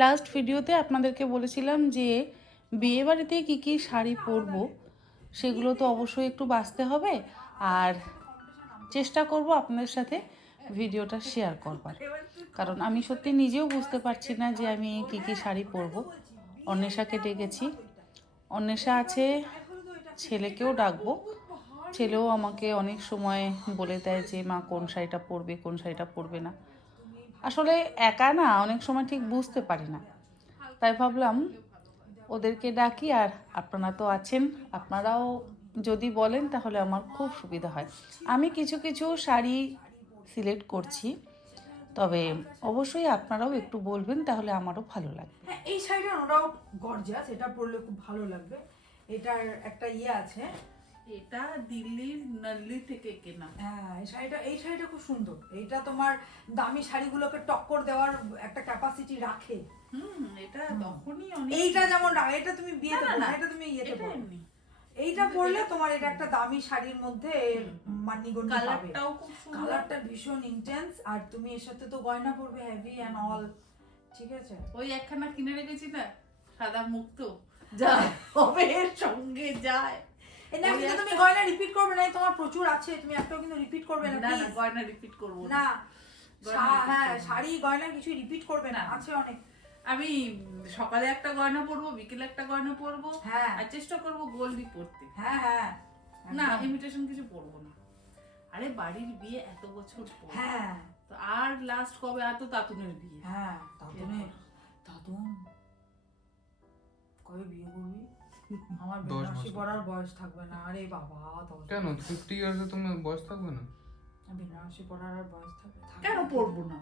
Last ভিডিওতে আপনাদেরকে বলেছিলাম যে বিয়েবাড়িতে কী কী শাড়ি পরবো সেগুলো তো অবশ্যই একটু বাছতে হবে, আর চেষ্টা করব আপনাদের সাথে ভিডিওটা শেয়ার করবার, কারণ আমি সত্যি নিজেও বুঝতে পারছি না যে আমি কী কী শাড়ি পরবো। অন্বেষাকে ডেকেছি, অন্বেষা আছে, ছেলেকেও ডাকবো। ছেলেও আমাকে অনেক সময় বলে দেয় যে মা কোন শাড়িটা পরবে কোন শাড়িটা পরবে না। আসলে একা না অনেক সময় ঠিক বুঝতে পারি না, তাই ভাবলাম ওদেরকে ডাকি। আর আপনারা তো আছেন, আপনারাও যদি বলেন তাহলে আমার খুব সুবিধা হয়। আমি কিছু কিছু শাড়ি সিলেক্ট করছি, তবে অবশ্যই আপনারাও একটু বলবেন, তাহলে আমারও ভালো লাগবে। হ্যাঁ, এই শাড়িটা ওরাও গর্জিয়াস, এটা পরলে খুব ভালো লাগবে। এটার একটা আছে, এটা দিল্লির নল্লি থেকে কেনা। হ্যাঁ এই শাড়িটা খুব সুন্দর। এটা তোমার দামি শাড়িগুলোকে টক্কর দেওয়ার একটা ক্যাপাসিটি রাখে। এটা তখনই অনেক। এইটা যেমন এটা তুমি বিয়েতে পরো, এটা তুমি ইয়েতে পরো। এইটা পরলে তোমার এটা একটা দামি শাড়ির মধ্যে মান্যগণ্য পাবে। কালারটাও খুব সুন্দর, কালারটা ভীষণ ইন্টেন্স, আর তুমি এর সাথে তো গয়না পরবে হেভি এন্ড অল, ঠিক আছে? ওই একখানা কিনে রেখেছি না, সাদা মুক্ত, যা হবে এর সঙ্গে যায়। না কিন্তু তুমি গয়না রিপিট করবে না, তোমার প্রচুর আছে, তুমি একটাও কিন্তু রিপিট করবে না। না না, গয়না রিপিট করব না। হ্যাঁ, শাড়ি গয়না কিছু রিপিট করবে না, আছে অনেক। আমি সকালে একটা গয়না পরবো, বিকেলে একটা গয়না পরবো, হ্যাঁ, আর চেষ্টা করবো গোল্ডই পরতে। হ্যাঁ হ্যাঁ, না ইমিটেশন কিছু পরবো না। আরে বাড়ির বিয়ে এত বছর পর, হ্যাঁ তো আর লাস্ট কবে এত তাতুনের বিয়ে? হ্যাঁ, তাতুন কবে বিয়ে করবি? আমার বেনারসি পরার বয়স থাকবে না। আরে বাবা, কেন 50 ইয়ার্সে তোমার বয়স থাকবে না? বেনারসি পরার আর বয়স থাকবে? কেন পরবো না?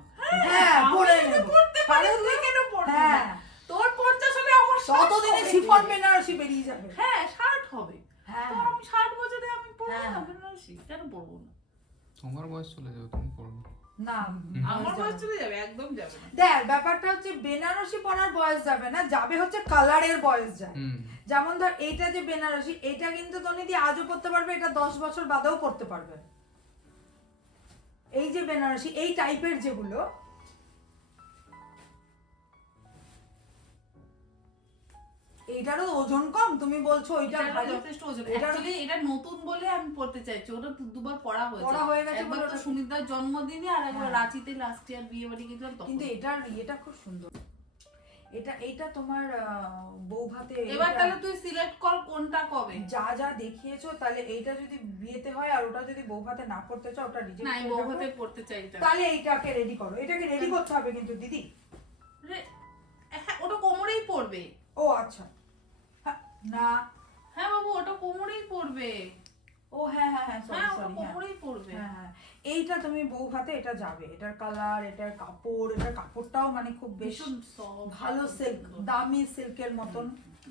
হ্যাঁ, পরে নেব। পারে তুই কেন পরবি না? হ্যাঁ, তোর 50 হলে আমার ততদিনে শিফন বেনারসি বেরিয়ে যাবে। হ্যাঁ 60 হবে। হ্যাঁ, তো আমি 60 বছরে আমি পরবো হ্যাঁ। না বেনারসি? কেন পরবো না? তোমার বয়স চলে যাবে, তুমি পড়বে না আমার বয়স চলে যাবে, একদম যাবে না। দেখ, ব্যাপারটা হচ্ছে বেনারসি পরার বয়স যাবে না, যাবে হচ্ছে কালারের বয়স যায়। যেমন ধর এইটা যে বেনারসি, এটা কিন্তু তনিদি আজও পড়তে পারবে, এটা 10 বছর বাদেও পড়তে পারবে। এই যে বেনারসি এই টাইপের যেগুলো, এইটারও ওজন কম, তুমি বলছো ওইটা ভালো, যথেষ্ট ওজন। অ্যাকচুয়ালি এটা নতুন বলে আমি পড়তে চাইছি, ওটা দুবার পড়া হয়েছে। একবার তো সুনিতার জন্মদিনে, আর একবার রাঁচিতে লাস্ট ইয়ার বিয়ে বাড়ি গেছিলাম তখন। কিন্তু এটা খুব সুন্দর। এটা তোমার বৌভাতে। এবার তাহলে তুই সিলেক্ট কর কোনটা কবে। যা যা দেখিয়েছো, তাহলে এইটা যদি বিয়েতে হয় আর ওটা যদি বৌভাতে না পড়তে চাও, ওটা রিজেক্ট না, আমি বৌভাতে পড়তে চাই। তাহলে এইটাকে রেডি করো, এটাকে রেডি করতে হবে কিন্তু দিদি। হ্যাঁ, ওটা কোমরেই পড়বে। ও আচ্ছা, না হ্যাঁ বাবু, ওটা কোমরেই পড়বে। ও হ্যাঁ হ্যাঁ হ্যাঁ, সরি সরি, কোমরেই পড়বে। হ্যাঁ, এইটা তুমি বৌভাতে এটা যাবে। এটার কালার, এটার কাপড়, এটার কাপড়টাও মানে খুব বেশি ভালো, সিল্ক, দামি সিল্কের মতন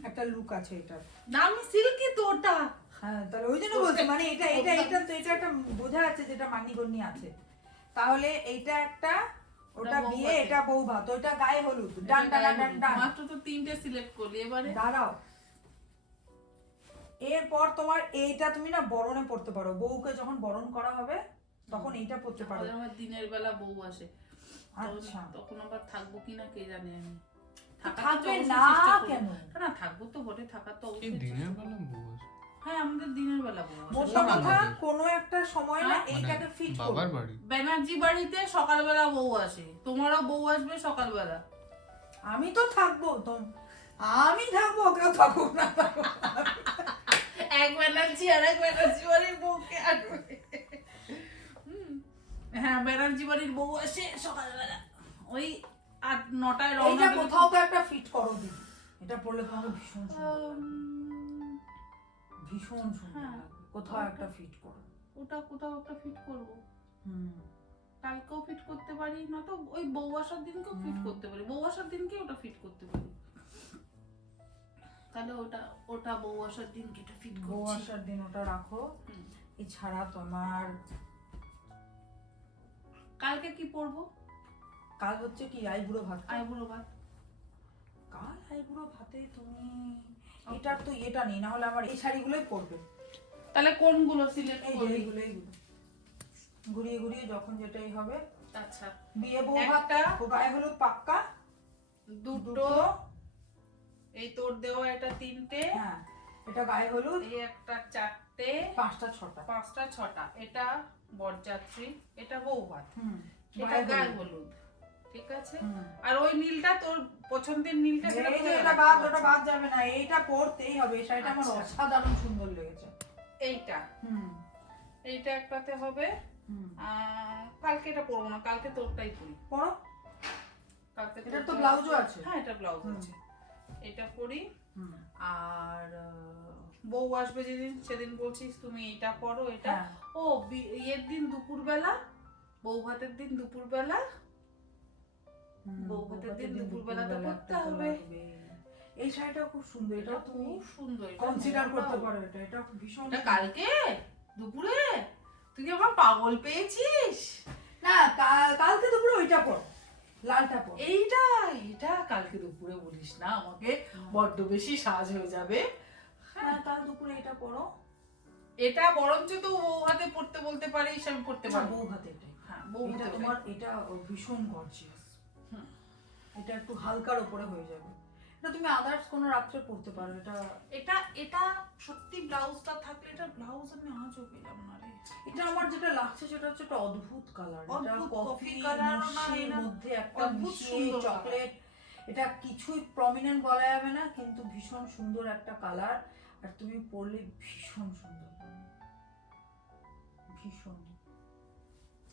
একটা লুক আছে এটার। দামি সিল্কই তো ওটা। হ্যাঁ, তাহলে ওই জন্য বলছি, মানে এটা এটা এটা তো এটা একটা বোঝা যাচ্ছে যেটা মানিগণ্যি আছে। তাহলে এইটা একটা, ওটা বিয়ে, এটা বৌভাত, ওইটা গায়ে হলুদ। ডান ডান ডান ডান, মাত্র তো 3টে সিলেক্ট করলি। এবারে দাঁড়াও, এরপর তোমার এইটা তুমি না বরণে পড়তে পারো, বউকে যখন বরণ করা হবে তখন এইটা পড়তে পারো। আমার দিনের বেলা বউ আসে, আচ্ছা, তখন আবার থাকবো কিনা কে জানে। আমি থাকবে না কেন? না থাকবো তো, বটে থাকা তো এই দিনের বেলা বউ আসে? হ্যাঁ, আমাদের দিনের বেলা বউ আসে। মোটা কথা কোনো একটা সময় না এইটাকে ফিট করো। বাবার বাড়ি, ব্যানার্জি বাড়িতে সকালবেলা বউ আসে, তোমারও বউ আসবে সকালবেলা। আমি তো থাকবো, আমি থাকবো, কেউ থাকুক না থাকুক। এক ব্যানার্জি আর এক ব্যানার্জি বাড়ির বউকে আনবে। হ্যাঁ, ব্যানার্জি বাড়ির বউ আসে সকালবেলা, ওই 8-9টায় রওনা। এইটা কোথাও তো একটা ফিট করো দিদি, এটা পড়লে তোমাকে ভীষণ ভীষণ সুন্দর লাগবে। কোথাও একটা ফিট করো, ওটা কোথাও একটা ফিট করবো। হুম, কালকেও ফিট করতে পারি, না তো ওই বউ আসার দিনকেও ফিট করতে পারি, বউ আসার দিনকে ওটা ফিট করতে পারি। তাহলে ওটা বউ আসার দিনকে এটা ফিট করছি। বউ আসার দিন ওটা রাখো। এছাড়া তোমার কালকে কি পরবো? কাল হচ্ছে কি আইবুড়ো ভাত। আইবুড়ো ভাত। কাল আইবুড়ো ভাতে তুমি এটার তো এটা নেই, না হলে আমার এই শাড়িগুলোই পরবে। তাহলে কোনগুলো সিলেক্ট এই করবি? এইগুলো ঘুরিয়ে ঘুরিয়ে যখন যেটাই হবে। আচ্ছা, বিয়ে বউ ভাতটা গায়ে হলুদ পাক্কা, দুটো, এই তোর দেওয়া এটা 3টে, হ্যাঁ এটা গায়ে হলুদ, এই একটা 4টে, 5টা 6টা। 5টা 6টা, এটা বরযাত্রী, এটা বৌভাত, হুম এটা গায়ে হলুদ, ঠিক আছে। হুম। আর ওই নীলটা তোর পছন্দের নীলটা, সেটা এই যে কোথায় এটা রাখতে বাদ, পারছি? ওটা বাদ যাবে না, এইটা পরতেই হবে। এই শাড়িটা আমার আচ্ছা। অসাধারণ সুন্দর লেগেছে। এইটা, হুম এইটা একটাতে হবে। হুম। কালকে এটা পরবো না, কালকে তোরটাই পরি। পরো, কালকে এটার তো তোরটা- ব্লাউজও আছে। হ্যাঁ এটা ব্লাউজ হুম। আছে, এটা পরি। হুম আর বউ আসবে যেদিন, সেদিন বলছিস তুমি এটা পরো, এটা। হ্যাঁ। ও ইয়ের দিন দুপুরবেলা, বউ ভাতের দিন দুপুরবেলা, হুম, বৌভাতের দিন দিন দুপুরবেলা তো দুপুরবেলা পরতে একটা তো হবে। লাগবে। এই শাড়িটা খুব সুন্দর, এটা এটাও তুমি খুব সুন্দর, এটা কনসিডার করতে মোটাও। পারো। এটা ভীষণ এটা সুন্দর। কালকে দুপুরে তুই কি আমার পাগল পেয়েছিস? না কালকে দুপুরে ওইটা পর, লালটা পর। এইটা, এটা কালকে দুপুরে বলিস না আমাকে, বড্ড বেশি সাজ হয়ে যাবে। হ্যাঁ কাল দুপুরে এটা পরো। এটা বরঞ্চ তো বউ হাতে পড়তে বলতে পারিস, আমি পড়তে না, পারবো। বউ হাতে এটাই। হ্যাঁ বউ এটা হাতে তোমার, এটা ভীষণ গর্জিয়াস। হুম। এটা একটু হালকার উপরে হয়ে যাবে। এটা তুমি আদার্স কোনো রাত্রে পরতে পারো। এটা এটা এটা সত্যি ব্লাউজটা থাকলে, এটা ব্লাউজ আমি আজও পেলাম না রে। এটা আমার যেটা লাগছে সেটা হচ্ছে একটা অদ্ভুত কালার। এটা অদ্ভুত কফি coffee colour ও না, মসৃণ এটা মধ্যে একটা অদ্ভুত মিশিয়ে সুন্দর চকলেট। এটা কিছুই প্রমিনেন্ট বলা যাবে না, কিন্তু ভীষণ সুন্দর একটা কালার। আর তুমি পরলে ভীষণ সুন্দর লাগবে। ভীষণ।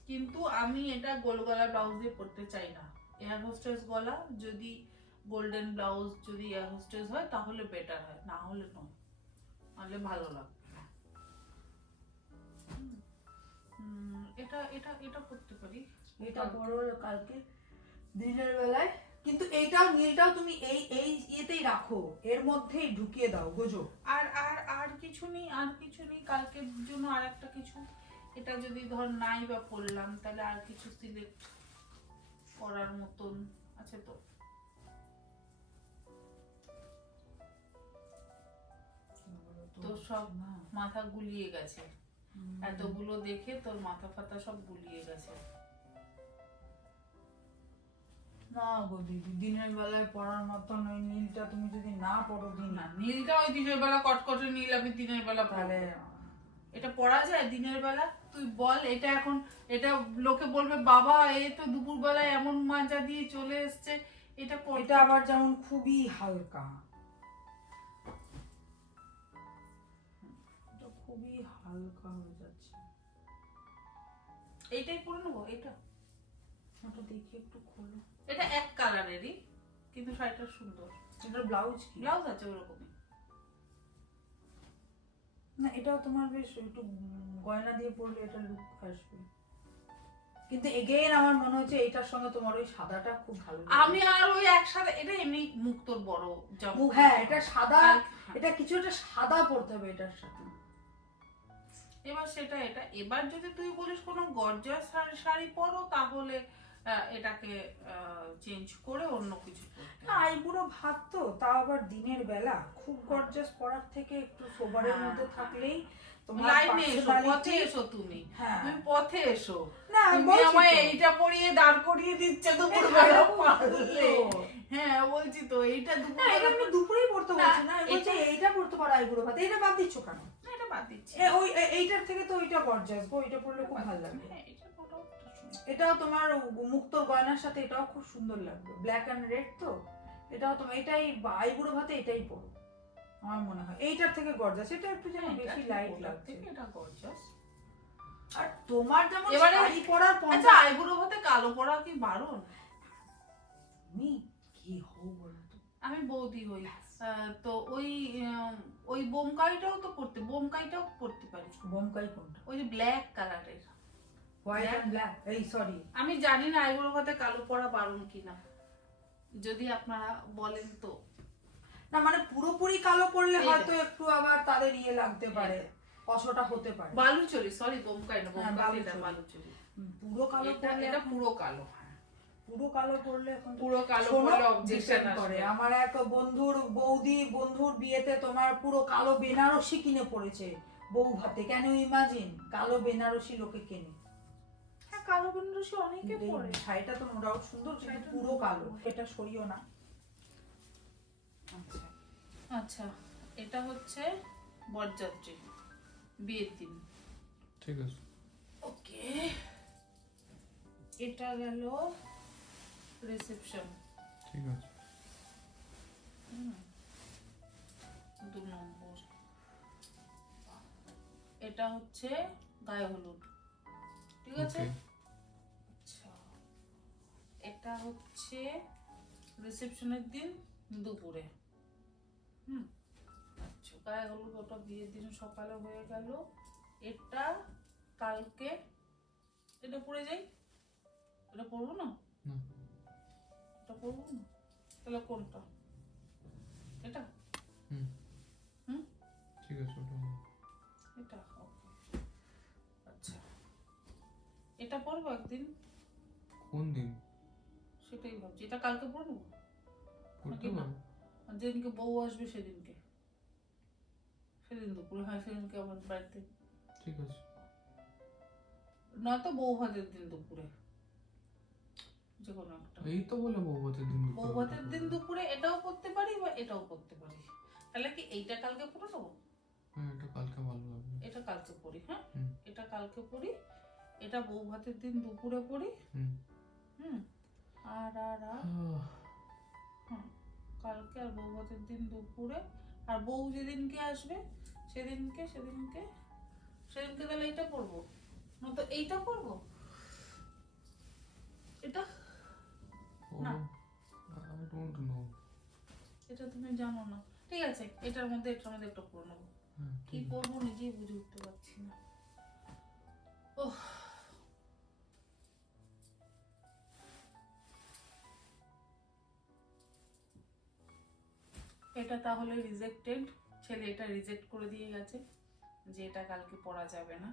কিন্তু আমি এটা গোল গলা ব্লাউজ দিয়ে পরতে চাই না। এয়ার হোস্টেস গলা, যদি গোল্ডেন ব্লাউজ যদি এয়ার হোস্টেস হয় তাহলে বেটার হয়, না হলে নয়, নাহলে ভালো লাগবে না। এটা এটা এটা করতে পারি। এটা পরো কালকে দিনের বেলায়। কিন্তু এইটাও নীলটাও তুমি এই এই ইয়েতেই রাখো, এর মধ্যেই ঢুকিয়ে দাও গোজো। আর আর আর কিছু নেই, আর কিছু নেই কালকের জন্য। আর একটা কিছু, এটা যদি ধর নাই বা পড়লাম, তাহলে আর কিছু সিলেক্ট করার মতন আছে তো? তোর সব মাথা গুলিয়ে গেছে, এতগুলো দেখে তোর মাথা ফাতা সব গুলিয়ে গেছে। না গো দিদি, দিনের বেলায় পরার মতন ওই নীলটা তুমি যদি না পরো দিন, না নীলটা ওই দিনের বেলা কটকটে নীল, আমি দিনের বেলা তাহলে পরবো। এটা পরা যায় দিনের বেলা? তুই বল। এটা এখন, এটা লোকে বলবে বাবা এ তো দুপুর বেলায় এমন মাজা দিয়ে চলে এসছে, এটা এটা আবার যেমন খুবই হালকা, এটা খুবই হালকা হয়ে যাচ্ছে। এইটাই পরে নেবো। এটা ওটা দেখি একটু খোলো। এটা এক কালারেরই, কিন্তু শাড়িটা সুন্দর। এটার ব্লাউজ কি? ব্লাউজ আছে ওরকমই। না এটাও তোমার বেশ একটু গয়না দিয়ে পরলে এটা লুক আসবে। কিন্তু এগেইন আমার মনে হচ্ছে এটার সঙ্গে তোমার ওই সাদাটা খুব ভালো লাগবে। আমি আর ওই একসাথে, এটা এমনি মুখ তোর বড় জামা। হ্যাঁ এটা সাদা, হ্যাঁ। এটা কিছু একটা সাদা পরতে হবে এটার সাথে। এবার সেটা, এটা এবার যদি তুই বলিস কোনো গর্জাস শাড়ি পরো, তাহলে এটাকে চেঞ্জ করে অন্য কিছু পরতে না আইবুড়ো ভাত তো, তাও আবার দিনের বেলা, খুব গর্জাস পরার থেকে একটু সোবারের হ্যাঁ, মধ্যে হ্যাঁ। থাকলেই তোমার লাইনে এসো, personality- পথে এসো তুমি। হ্যাঁ। তুমি পথে এসো। না আমি তুমি বলছি আমায় তো। এইটা পরিয়ে দাঁড় করিয়ে দিচ্ছে দুপুরবেলা হ্যাঁ, পারলে। তো। হ্যাঁ বলছি তো, এইটা না এটা দুপুরবেলা। আমি দুপুরেই পড়তে বলছি না, আমি বলছি এটা- এইটা পড়তে পারো আইবুড়ো ভাত। এইটা বাদ দিচ্ছ কেন? না, এটা বাদ দিচ্ছি। ওই এইটার থেকে তো ওইটা গর্জাস গো, এটা পরলে খুব ভালো লাগবে। হ্যাঁ, এটা মোটামুটি সুন্দর। এটাও তোমার মুক্তোর গয়নার সাথে এটাও খুব সুন্দর লাগবে, ব্ল্যাক এন্ড রেড তো। এটাও তোমার, এটাই আইবুড়ো ভাতে এটাই পরো আমার মনে হয়। এইটার থেকে গর্জাস, এটা একটু যেন হ্যাঁ, বেশি এটা লাইট ওটার লাগছে। থেকে এটা gorgeous। আর তোমার যেমন এবারে- শাড়ি পরার আচ্ছা, পঞ্চাশ, আইবুড়ো ভাতে কালো পরা কি বারণ? তুমি কি হও বলো তো? আমি বৌদি হই। তো ওই বোমকাইটাও তো পরতে, বোমকাইটাও পরতে পারি। বোমকাই কোনটা? ওই যে ব্ল্যাক কালারের। হোয়াইট এন্ড ব্ল্যাক, এই সরি। আমি জানি না আইবুড়ো ভাতে কালো পরা বারণ কিনা, যদি আপনারা বলেন তো। না মানে পুরোপুরি কালো পরলে এই হয়তো একটু আবার তাদের ইয়ে লাগতে পারে, কষ্টটা হতে পারে। বালুচরি, সরি বোমকাই না, হ্যাঁ, বোমকাই এটা বালুচরি। বালুচরি। পুরো কালো এটা পরলে এটা এখন- পুরো কালো। পুরো কালো পরলে এখন তো- পুরো কালো শোনো, পরলে অবজেকশন depend করে। আসবে। আমার এক বন্ধুর বিয়েতে তোমার পুরো কালো বেনারসি কিনে পড়েছে বউ ভাতে। কেন ইমাজিন, কালো বেনারসি লোকে কেনে। হ্যাঁ, কালো বেনারসি অনেকে কিন্তু এই পরে। শাড়িটা তো মোটামুটি সুন্দর, কিন্তু শাড়িটা পুরো কালো। এটা সরিও না, আচ্ছা আচ্ছা, এটা হচ্ছে বরযাত্রী, বিয়ের দিন। ঠিক আছে। ওকে, এটা গেল রিসেপশন। ঠিক আছে। 2 নম্বর। এটা হচ্ছে গায়ে হলুদ। ঠিক আছে। ওকে। আচ্ছা, এটা হচ্ছে রিসেপশনের দিন দুপুরে। আচ্ছা, গায়ে হলুদ ওটা বিয়ের দিন সকালে হয়ে গেল। এটা কালকে, এটা পরে যাই, এটা পরবো না, না। এটা পরবো না, তাহলে কোনটা? এটা। হুম। হুম, ঠিক আছে, ওটা নাও। এটা ওকে। আচ্ছা, এটা পরবো একদিন, কোন দিন? সেটাই ভাবছি। এটা কালকে পরবো করতে নাকি না? পারো। আর যেদিনকে বউ আসবে সেদিনকে, সেদিন দুপুরে, হ্যাঁ সেদিনকে আমার বাড়িতে, ঠিক আছে। নয়তো বউ ভাতের দিন দুপুরে, যে কোনো একটা। এই তো বলে বৌভাতের দিন বউ ভাতের দিন দুপুরে এটাও করতে পারি বা এটাও করতে পারি। তাহলে কি এইটা কালকে পরে নেবো? হ্যাঁ, এটা কালকে ভালো লাগবে। এটা কালকে পরি, হ্যাঁ হুম। এটা কালকে পরি, এটা বউ ভাতের দিন দুপুরে পরি। হুম। হুম, আর আর আর হ্যাঁ, কালকে আর বউ ভাতের দিন দুপুরে। আর বউ যেদিনকে আসবে সেদিনকে সেদিনকে সেদিনকে তাহলে এইটা পরবো না, তো এইটা পরবো, এটা না। I don't know. এটা তুমি জানো না, ঠিক আছে। এটার মধ্যে একটা পরে নেবো। হ্যাঁ, কি ঠিক আছে। পরবো নিজেই বুঝে উঠতে পারছি না। ওহ, এটা তাহলে রিজেক্টেড। ছেলে এটা রিজেক্ট করে দিয়ে গেছে যে এটা কালকে পড়া যাবে না।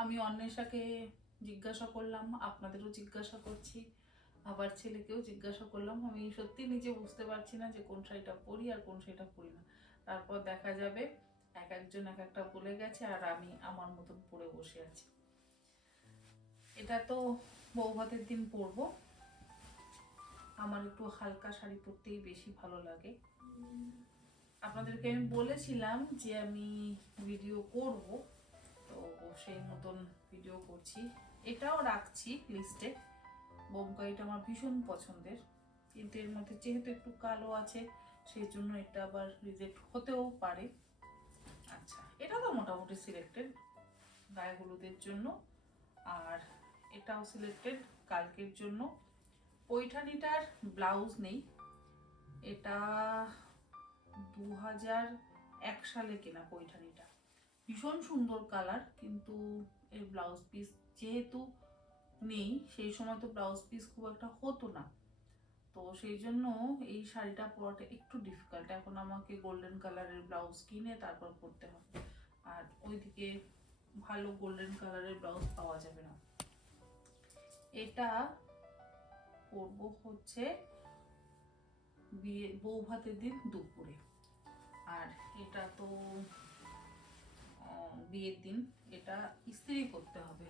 আমি অন্বেষাকে জিজ্ঞাসা করলাম, আপনাদেরও জিজ্ঞাসা করছি, আবার ছেলেকেও জিজ্ঞাসা করলাম। আমি সত্যি নিজে বুঝতে পারছি না যে কোন শাড়িটা পরি আর কোন শাড়িটা পরি না। তারপর দেখা যাবে এক একজন এক একটা বলে গেছে আর আমি আমার মতন পরে বসে আছি। এটা তো বউ ভাতের দিন পরবো। আমার একটু হালকা শাড়ি পরতেই বেশি ভালো লাগে। আপনাদেরকে আমি বলেছিলাম যে আমি ভিডিও করব, তো সেই মতন ভিডিও করছি। এটাও রাখছি লিস্টে। বোমকাইটা আমার ভীষণ পছন্দের, কিন্তু এর মধ্যে যেহেতু একটু কালো আছে সেই জন্য এটা আবার রিজেক্ট হতেও পারে। আচ্ছা, এটা তো মোটামুটি সিলেক্টেড গায়ে হলুদের জন্য, আর এটাও সিলেক্টেড কালকের জন্য। পৈঠানিটার ব্লাউজ নেই, এটা 2001 সালে কেনা পৈঠানিটা। ভীষণ সুন্দর কালার, কিন্তু এর ব্লাউজ পিস যেহেতু নেই, সেই সময় তো ব্লাউজ পিস খুব একটা হতো না, তো সেই জন্য এই শাড়িটা পরাটা একটু ডিফিকাল্ট। এখন আমাকে গোল্ডেন কালারের ব্লাউজ কিনে তারপর পরতে হবে, আর ওইদিকে ভালো গোল্ডেন কালারের ব্লাউজ পাওয়া যাবে না। এটা পরবো হচ্ছে বিয়ে বউ ভাতের দিন দুপুরে, আর এটা তো বিয়ের দিন। এটা ইস্ত্রি করতে হবে।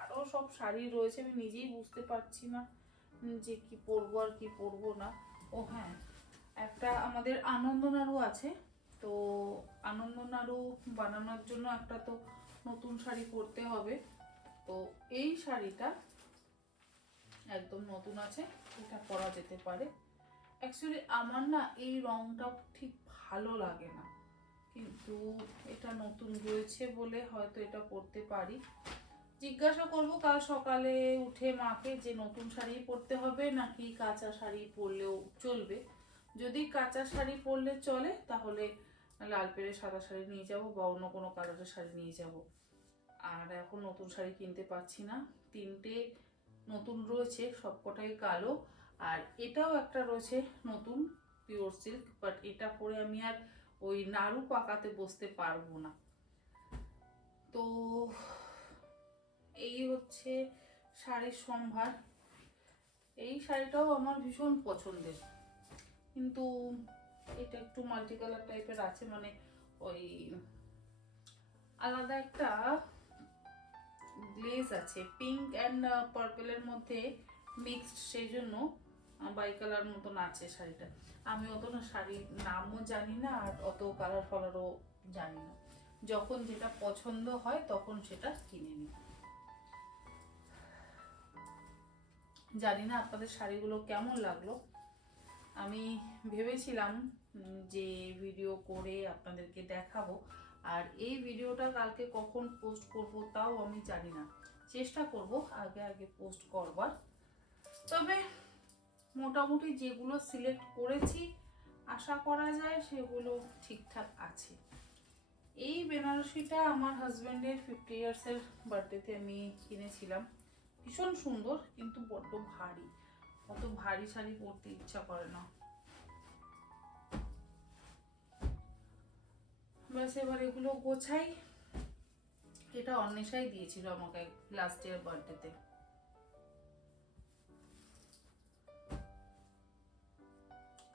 আরো সব শাড়ি রয়েছে, আমি নিজেই বুঝতে পারছি না যে কি পরবো আর কি পরবো না। ও হ্যাঁ, একটা আমাদের আনন্দ নাড়ু আছে, তো আনন্দ নাড়ু বানানোর জন্য একটা তো নতুন শাড়ি পরতে হবে। তো এই শাড়িটা একদম নতুন আছে, এটা পরা যেতে পারে। অ্যাকচুয়ালি আমার না এই রংটা ঠিক ভালো লাগে না, কিন্তু এটা নতুন রয়েছে বলে হয়তো এটা পরতে পারি। জিজ্ঞাসা করব কাল সকালে উঠে মাকে যে নতুন শাড়ি পরতে হবে নাকি কাঁচা শাড়ি পরলেও চলবে। যদি কাঁচা শাড়ি পরলে চলে তাহলে লাল পেরে সাদা শাড়ি নিয়ে যাব বা অন্য কোনো কালারের শাড়ি নিয়ে যাব। আর এখন নতুন শাড়ি কিনতে পারছি না। 3টে নতুন রয়েছে, সবকটাই কালো, আর এটাও একটা রয়েছে নতুন পিওর সিল্ক, বাট এটা পরে আমি আর ওই নাড়ু পাকাতে বসতে পারবো না। তো এই হচ্ছে শাড়ির সম্ভার। এই শাড়িটাও আমার ভীষণ পছন্দের, কিন্তু এটা একটু মাল্টি কালার টাইপের আছে, মানে ওই আলাদা একটা গ্লেজ আছে, পিঙ্ক অ্যান্ড পার্পেলের মধ্যে মিক্সড, সেই জন্য বাই কালার মতন আছে শাড়িটা। আমি অত না শাড়ির নামও জানি না আর অত কালার ফালারও জানি না, যখন যেটা পছন্দ হয় তখন সেটা কিনে নিই। জানি না আপনাদের শাড়িগুলো কেমন লাগলো। আমি ভেবেছিলাম যে ভিডিও করে আপনাদেরকে দেখাবো, আর এই ভিডিওটা কালকে কখন পোস্ট করব তাও আমি জানি না, চেষ্টা করব আগে আগে পোস্ট করবার। তবে মোটামুটি যেগুলো সিলেক্ট করেছি আশা করা যায় সেগুলো ঠিকঠাক আছে। এই বেনারসিটা আমার হাজব্যান্ডের 50 ইয়ার্সের বার্থডেতে আমি কিনেছিলাম, ভীষণ সুন্দর কিন্তু বড্ড ভারী, অত ভারী শাড়ি পরতে ইচ্ছা করে না। ব্যাস এবার এগুলো গোছাই। এটা অন্বেষাই দিয়েছিল আমাকে লাস্ট ইয়ার বার্থডেতে।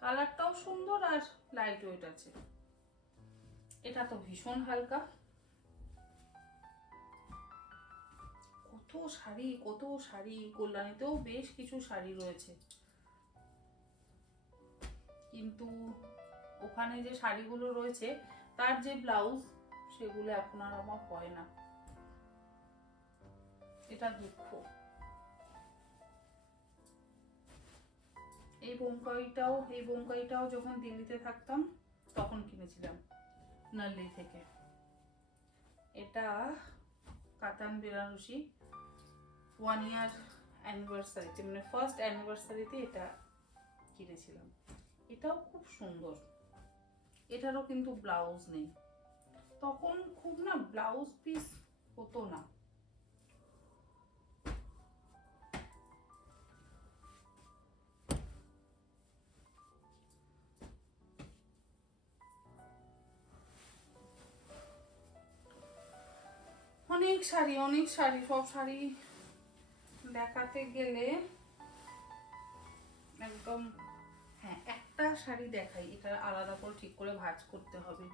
কালারটাও সুন্দর আর লাইট ওয়েট আছে। এটা তো ভীষণ হালকা। কত শাড়ি, কল্যাণীতেও বেশ কিছু শাড়ি রয়েছে, কিন্তু ওখানে যে শাড়িগুলো রয়েছে তার যে ব্লাউজ সেগুলো এখন আর আমার হয় না, এটা দুঃখ। এই বোমকাইটাও যখন দিল্লিতে থাকতাম তখন কিনেছিলাম নাল্লি থেকে। এটা কাতান বেনারসি 1 ইয়ার অ্যানিভার্সারিতে, মানে ফার্স্ট অ্যানিভার্সারিতে এটা কিনেছিলাম। এটাও খুব সুন্দর, এটারও কিন্তু ব্লাউজ নেই। তখন খুব না ব্লাউজ পিস হতো না। অনেক শাড়ি সব শাড়ি দেখাতে গেলে একদম। হ্যাঁ, একটা শাড়ি দেখাই, এটা আলাদা করে ঠিক করে ভাঁজ করতে হবে।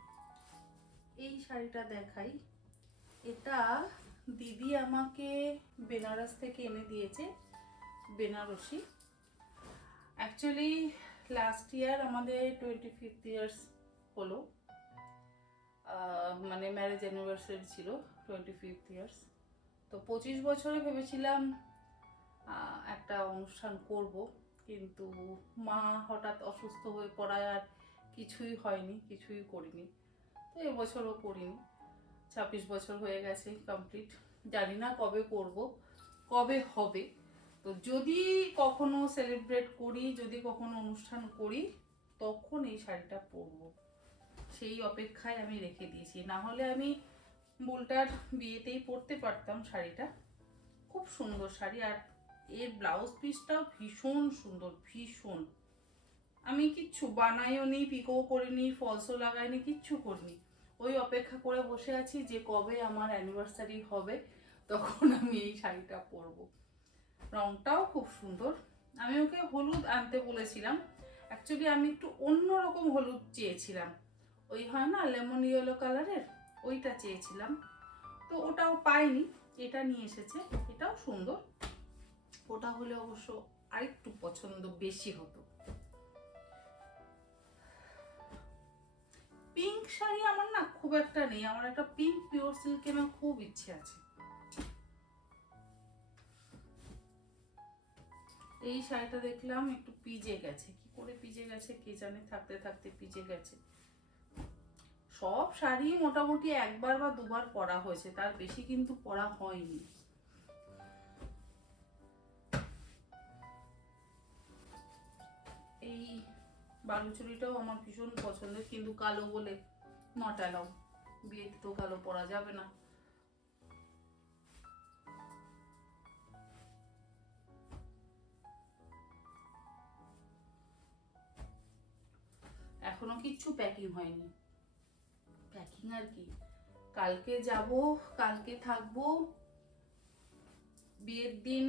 এই শাড়িটা দেখাই, এটা দিদি আমাকে বেনারস থেকে এনে দিয়েছে, বেনারসি। অ্যাকচুয়ালি লাস্ট ইয়ার আমাদের 25 ইয়ার্স হলো, মানে ম্যারেজ অ্যানিভার্সারি ছিল 25 ইয়ার্স। তো 25 বছরে ভেবেছিলাম একটা অনুষ্ঠান করব, কিন্তু মা হঠাৎ অসুস্থ হয়ে পড়ায় আর কিছুই হয়নি, কিছুই করিনি। তো এবছরও করিনি। 26 বছর হয়ে গেছে কমপ্লিট। জানি না কবে করব, কবে হবে। তো যদি কখনো সেলিব্রেট করি, যদি কখনো অনুষ্ঠান করি, তখন এই শাড়িটা পরবো, সেই অপেক্ষায় আমি রেখে দিয়েছি। না হলে আমি বুলটার বিয়েতেই পরতে পারতাম শাড়িটা। খুব সুন্দর শাড়ি, আর এর ব্লাউজ পিসটাও ভীষণ সুন্দর, ভীষণ। আমি কিচ্ছু বানাইও নি, পিকো করিনি, ফলসও লাগাইনি, কিচ্ছু করিনি। ওই অপেক্ষা করে বসে আছি যে কবে আমার অ্যানিভার্সারি হবে তখন আমি এই শাড়িটা পরবো। রংটাও খুব সুন্দর। আমি ওকে হলুদ আনতে বলেছিলাম, অ্যাকচুয়ালি আমি একটু অন্যরকম হলুদ চেয়েছিলাম, ওই হয় না লেমন ইয়েলো কালারের, ওইটা চেয়েছিলাম। তো ওটাও পাইনি, এটা নিয়ে এসেছে, এটাও সুন্দর। ওটা হলে অবশ্য আরেকটু পছন্দ বেশি হতো। পিঙ্ক শাড়ি আমার না খুব একটা নেই, আমার একটা পিঙ্ক পিওর সিল্কের খুব ইচ্ছে আছে। এই শাড়িটা দেখলাম একটু পিজে গেছে, কি করে পিজে গেছে কে জানে, থাকতে থাকতে পিজে গেছে। সব শাড়ি মোটামুটি একবার বা দুবার পরা হয়েছে, তার বেশি কিন্তু পরা হয়নি। এই বালুচুরিটাও আমার ভীষণ পছন্দের, কিন্তু কালো বলে নট অ্যালাউ, বিয়েতে তো কালো পরা যাবে না। এখনো কিচ্ছু প্যাকিং হয়নি, প্যাকিং আর কি, কালকে যাব, কালকে থাকবো, বিয়ের দিন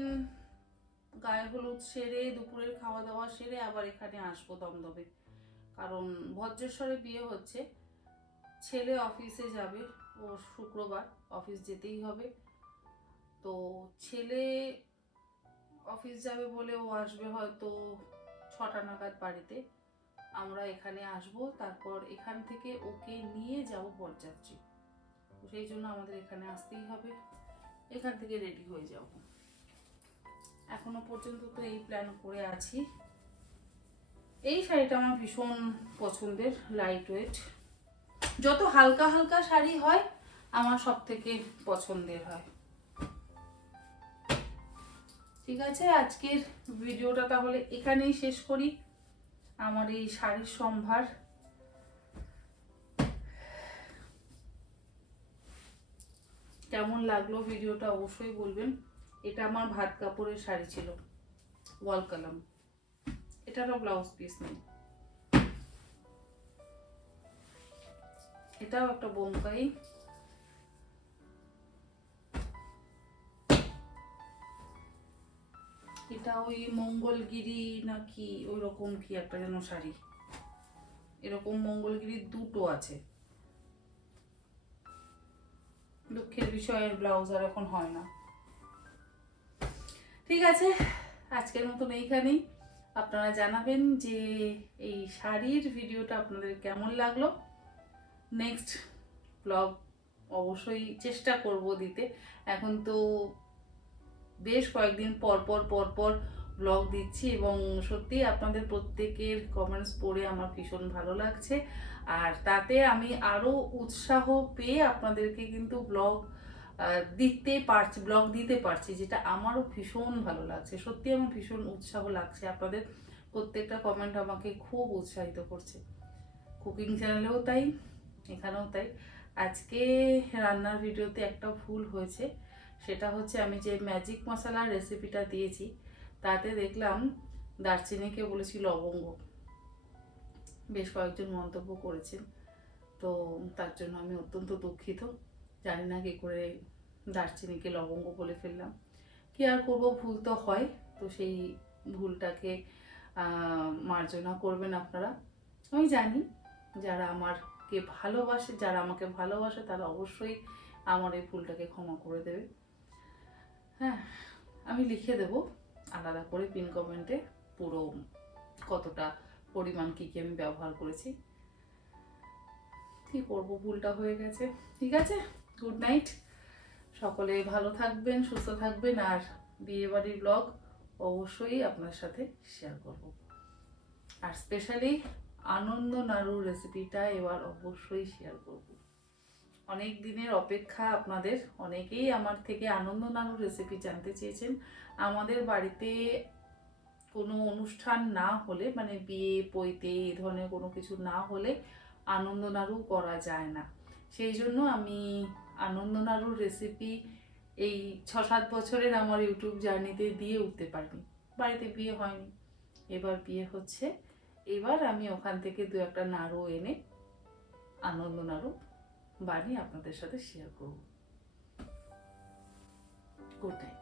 গায়ে হলুদ সেরে দুপুরের খাওয়া দাওয়া সেরে আবার এখানে আসবো দমদমে, কারণ ভদ্রেশ্বরে বিয়ে হচ্ছে। ছেলে অফিসে যাবে, ও শুক্রবার অফিস যেতেই হবে। তো ছেলে অফিস যাবে বলে ও আসবে হয়তো 6টা নাগাদ বাড়িতে। আমরা এখানে আসব, তারপর এখান থেকে ওকে নিয়ে যাব বরযাত্রী। তো সেই জন্য আমাদের এখানে আসতেই হবে, এখান থেকে রেডি হয়ে যাব। এখনো পর্যন্ত তো এই প্ল্যান করে আছি। এই শাড়িটা আমার ভীষণ পছন্দের, লাইট ওয়েট। যত হালকা হালকা শাড়ি হয় আমার সব থেকে পছন্দের হয়। ঠিক আছে, আজকের ভিডিওটা তাহলে এখানেই শেষ করি। আমার এই শাড়ির সম্ভার। কেমন লাগলো ভিডিওটা অবশ্যই বলবেন। এটা আমার ভাত কাপড়ের শাড়ি ছিল, ওয়াল কালাম। এটারও ব্লাউজ পিস নেই। এটাও একটা বোমকাই। এটা ওই মঙ্গলগিরি নাকি ওই রকম কি একটা যেন শাড়ি। এরকম মঙ্গলগিরি দুটো আছে। দুঃখের বিষয় ব্লাউজ আর এখন হয় না। ঠিক আছে, আজকের মতন এইখানেই। আপনারা জানাবেন যে এই শাড়ির ভিডিওটা আপনাদের কেমন লাগলো। নেক্সট ব্লগ অবশ্যই চেষ্টা করব দিতে। এখন তো বেশ কয়েকদিন পর পর ব্লগ দিচ্ছি এবং সত্যি আপনাদের প্রত্যেকের কমেন্টস পড়ে আমার ভীষণ ভালো লাগছে। আর তাতে আমি আরও উৎসাহ পেয়ে আপনাদেরকে কিন্তু ব্লগ দিতে পারছি, যেটা আমারও ভীষণ ভালো লাগছে। সত্যি আমার ভীষণ উৎসাহ লাগছে। আপনাদের প্রত্যেকটা কমেন্ট আমাকে খুব উৎসাহিত করছে। কুকিং চ্যানেলেও তাই, এখানেও তাই। আজকে রান্নার ভিডিওতে একটা ভুল হয়েছে, সেটা হচ্ছে আমি যে ম্যাজিক মশলার রেসিপিটা দিয়েছি তাতে দেখলাম দারচিনিকে বলেছি লবঙ্গ। বেশ কয়েকজন মন্তব্য করেছেন, তো তার জন্য আমি অত্যন্ত দুঃখিত। জানি না কি করে দারচিনিকে লবঙ্গ বলে ফেললাম। কি আর করবো, ভুল তো হয়। তো সেই ভুলটাকে মার্জনা করবেন আপনারা। আমি জানি যারা আমাকে ভালোবাসে তারা অবশ্যই আমার এই ভুলটাকে ক্ষমা করে দেবে। হ্যাঁ, আমি লিখে দেব আলাদা করে পিন কমেন্টে পুরো কতটা পরিমাণ কি আমি ব্যবহার করেছি। কি করব, ভুলটা হয়ে গেছে। ঠিক আছে, গুড নাইট। সকলে ভালো থাকবেন, সুস্থ থাকবেন। আর বিয়েবাড়ির ব্লগ অবশ্যই আপনার সাথে শেয়ার করব। আর স্পেশালি আনন্দ নাড়ুর রেসিপিটা এবার অবশ্যই শেয়ার করব। অনেক দিনের অপেক্ষা আপনাদের। অনেকেই আমার থেকে আনন্দ নাড়ুর রেসিপি জানতে চেয়েছেন। আমাদের বাড়িতে কোনো অনুষ্ঠান না হলে, মানে বিয়ে পৈতে এই ধরনের কোনো কিছু না হলে আনন্দ নাড়ু করা যায় না। সেই জন্য আমি আনন্দ নাড়ুর রেসিপি এই 6-7 বছরের আমার ইউটিউব জার্নিতে দিয়ে উঠতে পারিনি। বাড়িতে বিয়ে হয়নি, এবার বিয়ে হচ্ছে। এবার আমি ওখান থেকে 2-1টা নাড়ু এনে আনন্দ নাড়ু বানিয়ে আপনাদের সাথে শেয়ার করব। Good night.